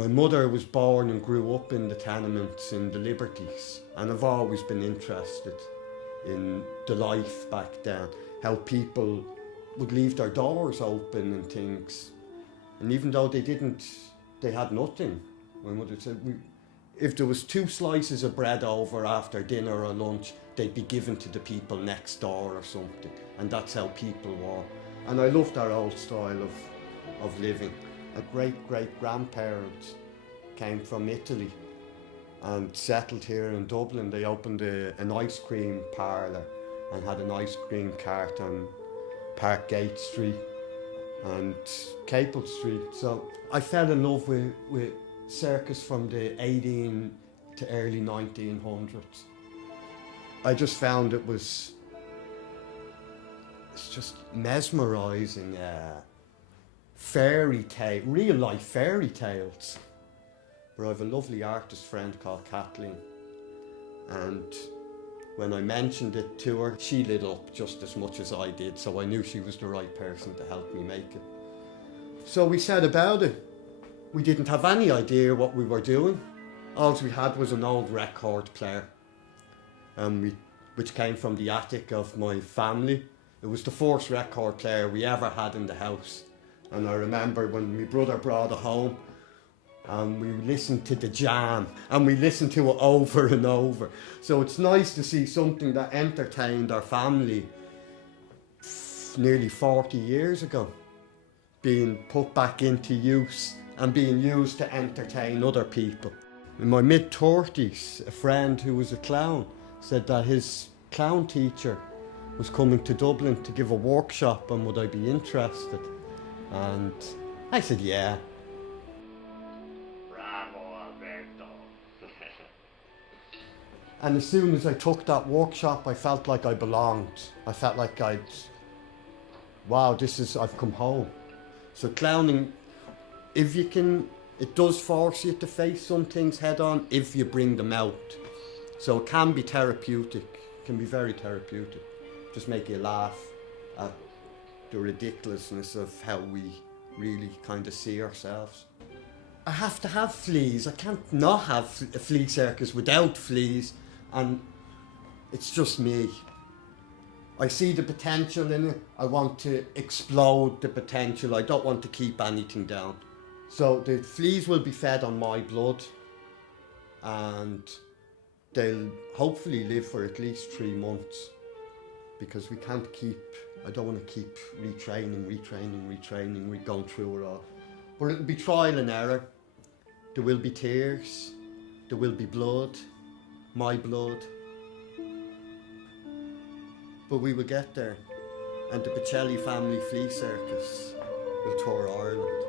My mother was born and grew up in the tenements in the Liberties, and I've always been interested in the life back then, how people would leave their doors open and things. And even though they had nothing, my mother said, if there was 2 slices of bread over after dinner or lunch, they'd be given to the people next door or something. And that's how people were. And I loved our old style of living. A great-great-grandparents came from Italy and settled here in Dublin. They opened an ice cream parlour and had an ice cream cart on Parkgate Street and Capel Street. So I fell in love with circus from the 18 to early 1900s. I just found it's just mesmerising. Fairy tale, real life fairy tales. But I have a lovely artist friend called Kathleen, and when I mentioned it to her, she lit up just as much as I did, so I knew she was the right person to help me make it. So we set about it. We didn't have any idea what we were doing. All we had was an old record player, which came from the attic of my family. It was the first record player we ever had in the house. And I remember when my brother brought it home, and we listened to the Jam, and we listened to it over and over. So it's nice to see something that entertained our family nearly 40 years ago being put back into use and being used to entertain other people. In my mid-30s, a friend who was a clown said that his clown teacher was coming to Dublin to give a workshop, and would I be interested? And I said, yeah. Bravo, Alberto. And as soon as I took that workshop, I felt like I belonged. I felt like I've come home. So clowning, it does force you to face some things head on if you bring them out. So it can be therapeutic, it can be very therapeutic. Just make you laugh at the ridiculousness of how we really kind of see ourselves. I have to have fleas. I can't not have a flea circus without fleas, and it's just me. I see the potential in it. I want to explode the potential. I don't want to keep anything down. So the fleas will be fed on my blood, and they'll hopefully live for at least 3 months, because I don't want to keep retraining, we're going through it all. But it'll be trial and error. There will be tears, there will be blood, my blood. But we will get there, and the Bocelli Family Flea Circus will tour Ireland.